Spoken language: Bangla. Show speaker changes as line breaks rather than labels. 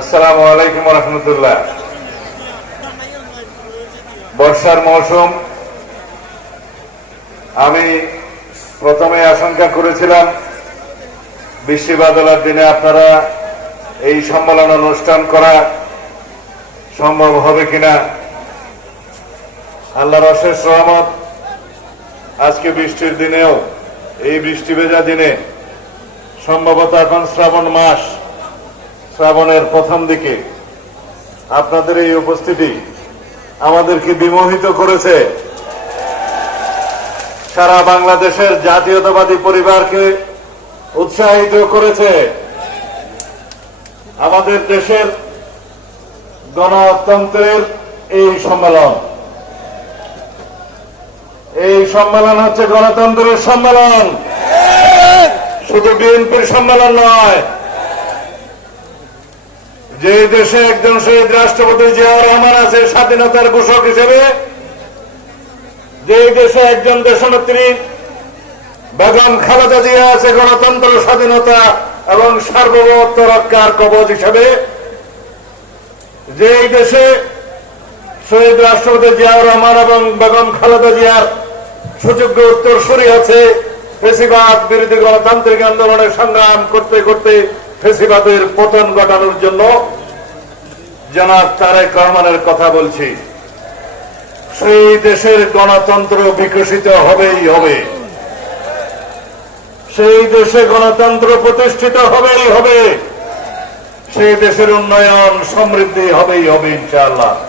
আসসালামু আলাইকুম রহমতুল্লাহ। বর্ষার মৌসুম। আমি প্রথমে আশঙ্কা করেছিলাম, বৃষ্টি বাদলার দিনে আপনারা এই সম্মেলন অনুষ্ঠান করা সম্ভব হবে কিনা? আল্লাহর অশেষ রহমত, আজকে বৃষ্টির দিনেও, এই বৃষ্টি ভেজা দিনে সম্ভবত এখন শ্রাবণ মাস। শ্রাবণের প্রথম দিকে আপনাদের এই উপস্থিতি আমাদেরকে বিমোহিত করেছে। সারা বাংলাদেশের জাতীয়তাবাদী পরিবারকে উৎসাহিত করেছে। আমাদের দেশের গণতন্ত্রের এই সম্মেলন। এই সম্মেলন হচ্ছে গণতন্ত্রের সম্মেলন। শুধু বিএনপির সম্মেলন নয় যে দেশে একজন শহীদ রাষ্ট্রপতি জিয়াউর রহমান আছে, স্বাধীনতার ঘোষক হিসেবে, যে দেশে একজন দেশনেত্রী বেগম খালেদা জিয়া আছে, গণতন্ত্র, স্বাধীনতা এবং সার্বভৌমত্ব রক্ষার কবচ হিসেবে যে দেশে শহীদ রাষ্ট্রপতি জিয়াউর রহমান এবং বেগম খালেদা জিয়ার সুযোগ্য উত্তরসূরি আছে বেশিরভাগ বিরোধী গণতান্ত্রিক আন্দোলনের সংগ্রাম করতে করতে ফেসিবাদের পতন ঘটানোর জন্য জনাব তারেক রহমানের কথা বলছি। সেই দেশের গণতন্ত্র বিকশিত হবেই হবে। সেই দেশে গণতন্ত্র প্রতিষ্ঠিত হবেই হবে। সেই দেশের উন্নয়ন সমৃদ্ধি হবেই হবে, ইনশাআল্লাহ।